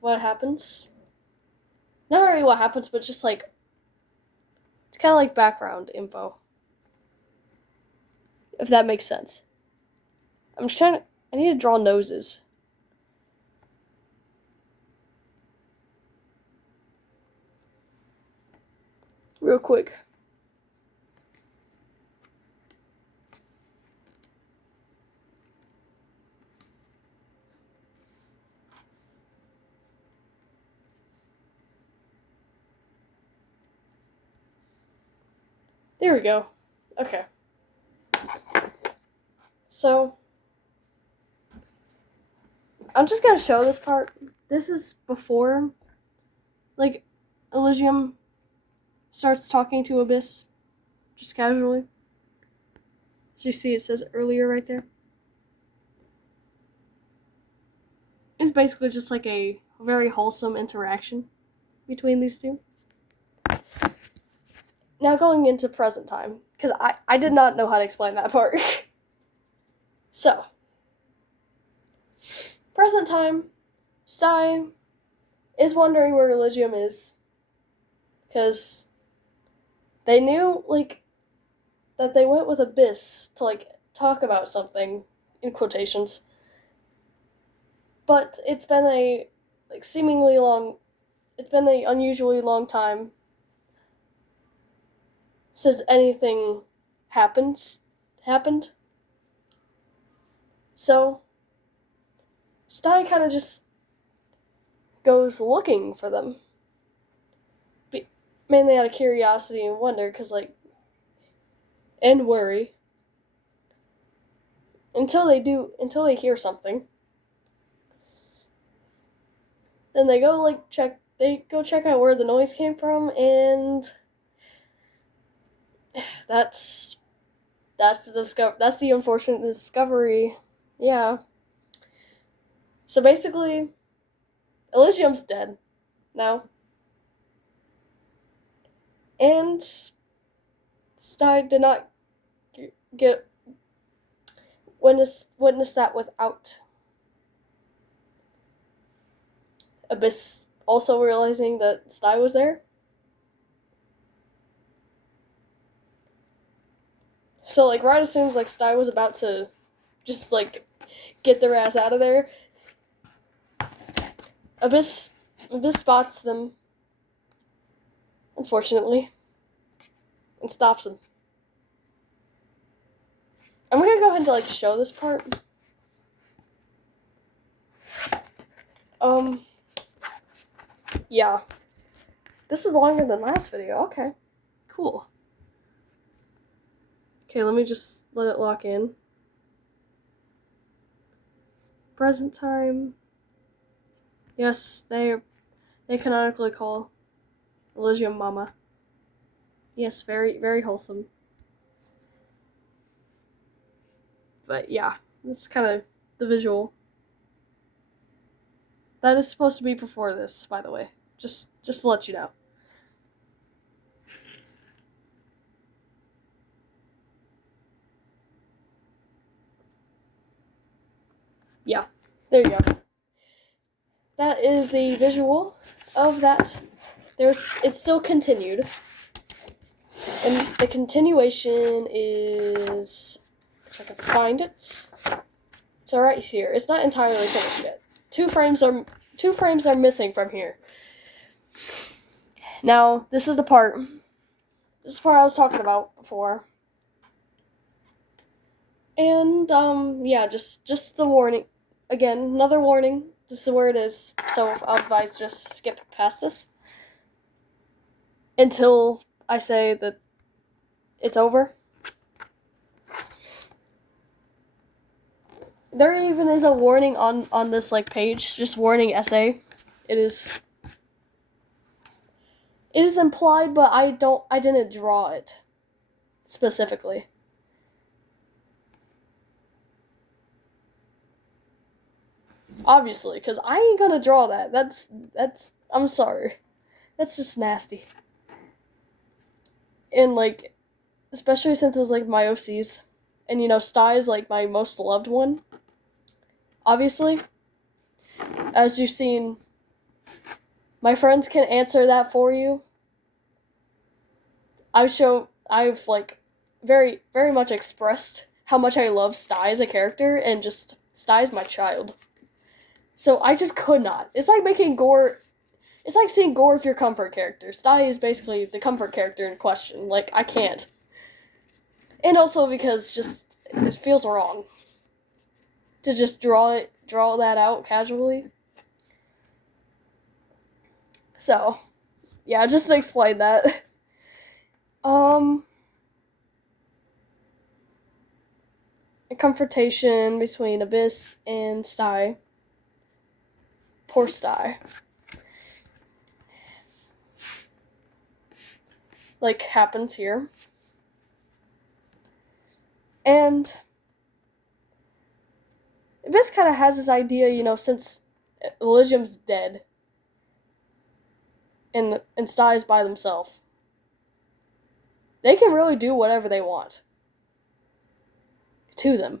what happens. Not really what happens, but just it's kind of background info. If that makes sense. I need to draw noses. Real quick. There we go. Okay. So, I'm just gonna show this part. This is before, Elysium starts talking to Abyss, just casually. As you see, it says earlier right there. It's basically just a very wholesome interaction between these two. Now going into present time, because I did not know how to explain that part. So, present time, Stein is wondering where Elysium is. Because they knew, like, that they went with Abyss to, like, talk about something, in quotations. But it's been a, like, seemingly long, it's been an unusually long time since anything happened. So, Stein kind of just goes looking for them. Mainly out of curiosity and wonder, because, like, and worry. Until they hear something. Then they go check out where the noise came from, and that's the unfortunate discovery. Yeah. So basically, Elysium's dead now. And Stein did not get witness that without Abyss also realizing that Stein was there. So, like, right as soon as, like, Stein was about to just, like, get their ass out of there, Abyss spots them, unfortunately, and stops them. I'm gonna go ahead and, like, show this part. Yeah. This is longer than last video. Okay. Cool. Okay, let me just let it lock in. Present time. Yes, they canonically call Elysium Mama. Yes, very, very wholesome. But yeah, that's kind of the visual. That is supposed to be before this, by the way. Just to let you know. Yeah, there you go. That is the visual of that. It's still continued. And the continuation is, if I can find it, it's alright here. It's not entirely finished yet. Two frames are missing from here. Now, this is the part I was talking about before. And, yeah, just the warning. Again, another warning. This is where it is, so I'll advise just skip past this until I say that it's over. There even is a warning on this, like, page, just warning essay. It is implied, but I didn't draw it specifically. Obviously, because I ain't gonna draw that. That's I'm sorry. That's just nasty. And, like, especially since it's, like, my OCs. And, you know, Sty is, like, my most loved one. Obviously. As you've seen, my friends can answer that for you. I've, like, very, very much expressed how much I love Sty as a character, and just, Sty is my child. So I just could not. It's like making Gore... It's like seeing Gore with your comfort character. Sty is basically the comfort character in question. Like, I can't. And also because just, it feels wrong to just draw that out casually. So, yeah, just to explain that. A confrontation between Abyss and Sty. Poor Sty. Like, happens here. And Abyss kind of has this idea, you know, since Elysium's dead and Sty's by themselves, they can really do whatever they want to them.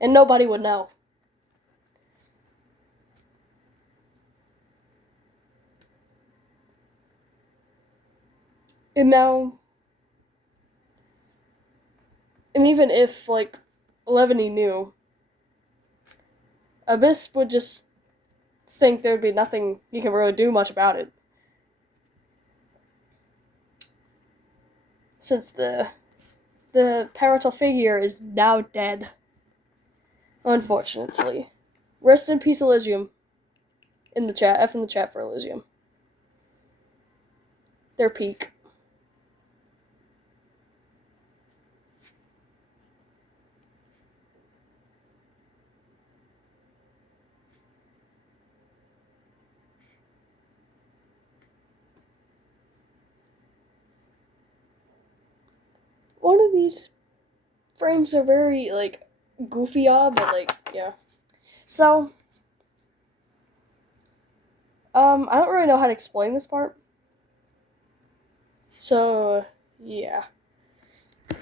And nobody would know. And now, and even if, like, Levany knew, Abyss would just think there'd be nothing you can really do much about it. Since the parental figure is now dead. Unfortunately. Rest in peace, Elysium. In the chat. F in the chat for Elysium. Their peak. One of these frames are very, like, goofy, but, like, yeah. So, I don't really know how to explain this part. So, yeah.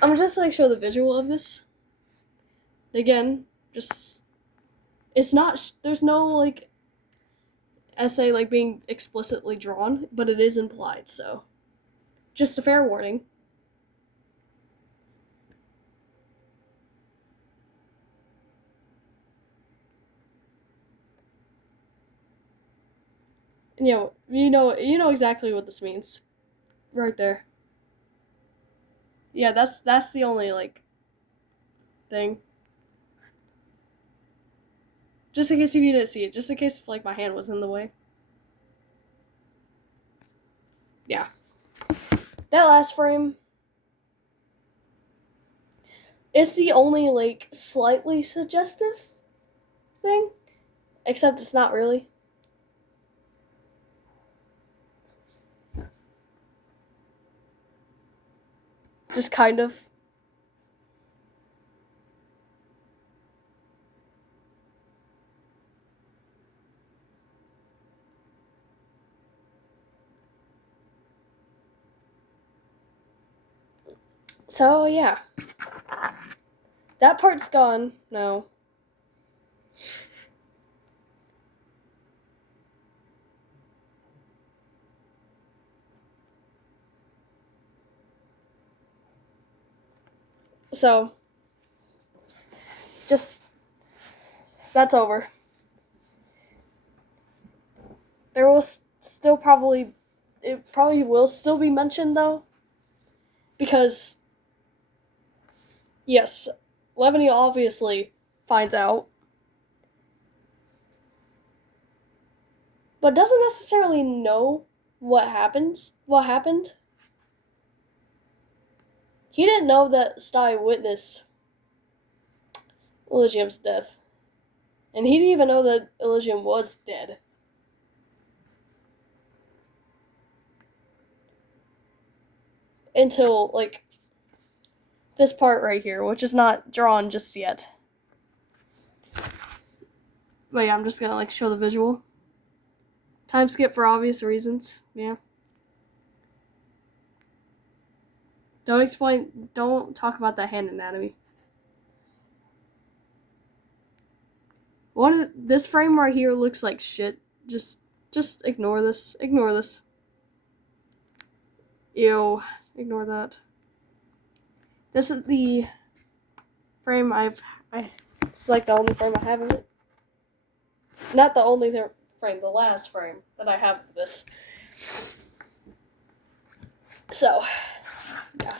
I'm just, like, show the visual of this. Again, just, it's not, there's no, like, essay, like, being explicitly drawn, but it is implied, so. Just a fair warning. You know exactly what this means. Right there. Yeah, that's the only, like, thing. Just in case if you didn't see it. Just in case if, like, my hand was in the way. Yeah. That last frame is the only, like, slightly suggestive thing. Except it's not really. Just kind of. So, yeah. That part's gone now. So, just, that's over. There will still probably, it probably will still be mentioned, though. Because, yes, Levany obviously finds out. But doesn't necessarily know what happened. He didn't know that Sty witnessed Elysium's death. And he didn't even know that Elysium was dead. Until, like, this part right here, which is not drawn just yet. But yeah, I'm just gonna, like, show the visual. Time skip for obvious reasons, yeah. Don't talk about that hand anatomy. This frame right here looks like shit. Just ignore this. Ignore this. Ew. Ignore that. This is the frame it's like the only frame I have of it. Not the only frame, the last frame that I have of this. So, yeah.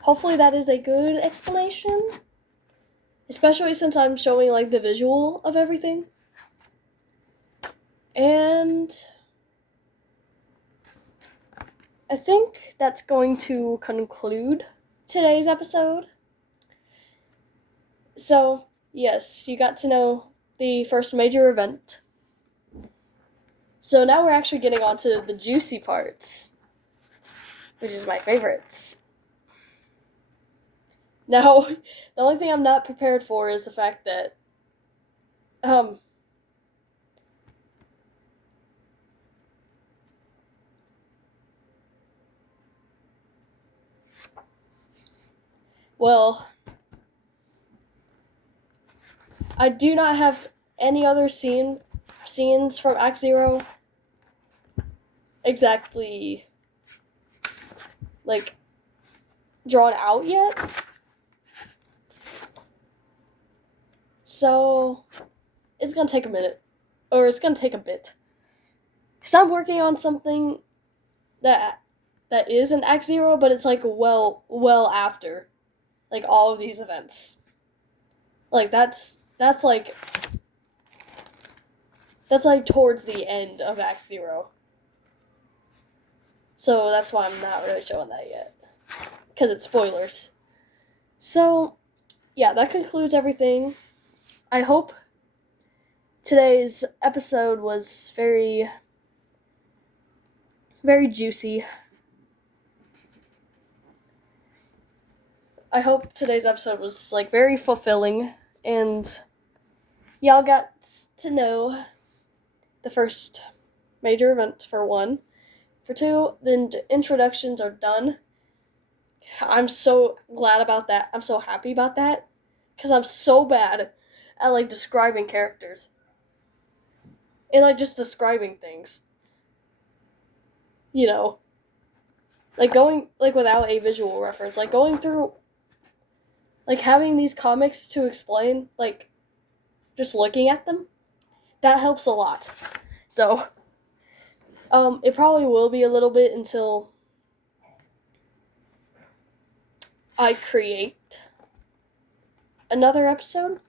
Hopefully that is a good explanation. Especially since I'm showing, like, the visual of everything. And I think that's going to conclude today's episode. So, yes, you got to know the first major event. So now we're actually getting on to the juicy parts, which is my favorites. Now, the only thing I'm not prepared for is the fact that, well, I do not have any other scenes from Act Zero exactly like drawn out yet. So it's gonna take a minute, or it's gonna take a bit, because I'm working on something that is an Act Zero, but it's like well after like all of these events. Like that's like towards the end of Act Zero. So that's why I'm not really showing that yet, because it's spoilers. So yeah, that concludes everything. I hope today's episode was very, very juicy. I hope today's episode was like very fulfilling, and y'all got to know the first major event for one. For two, the introductions are done. I'm so glad about that. I'm so happy about that, because I'm so bad at like describing characters and like just describing things. You know, like going like without a visual reference, like going through, like having these comics to explain, like just looking at them, that helps a lot. So, it probably will be a little bit until I create another episode.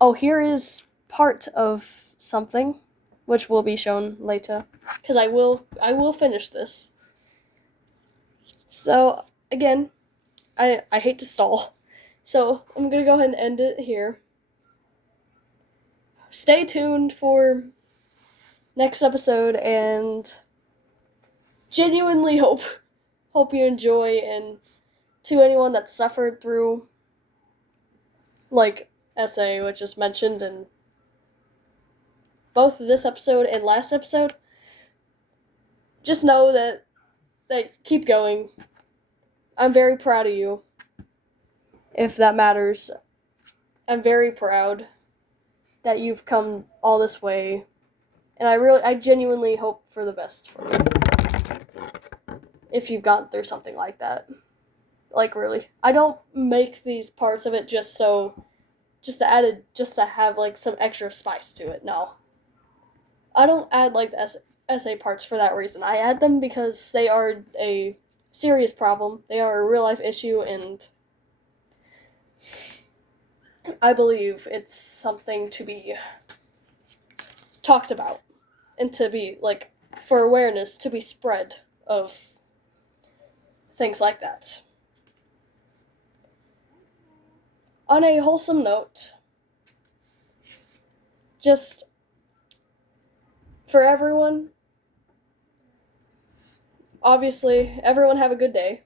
Oh, here is part of something, which will be shown later, because I will finish this. So again, I hate to stall, so I'm gonna go ahead and end it here. Stay tuned for next episode, and genuinely hope you enjoy, and to anyone that suffered through like SA, which is mentioned in both this episode and last episode, just know that keep going. I'm very proud of you, if that matters. I'm very proud that you've come all this way, and I genuinely hope for the best for you if you've gone through something like that. Like, really, I don't make these parts of it just to have like some extra spice to it. No, I don't add like the essay parts for that reason. I add them because they are a serious problem. They are a real life issue, and I believe it's something to be talked about, and to be like, for awareness to be spread of things like that. On a wholesome note, just for everyone, obviously, everyone have a good day.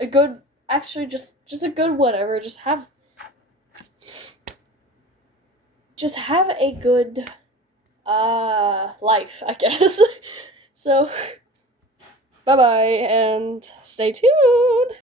A good, actually, just a good whatever. Just have a good life, I guess. So, bye-bye, and stay tuned.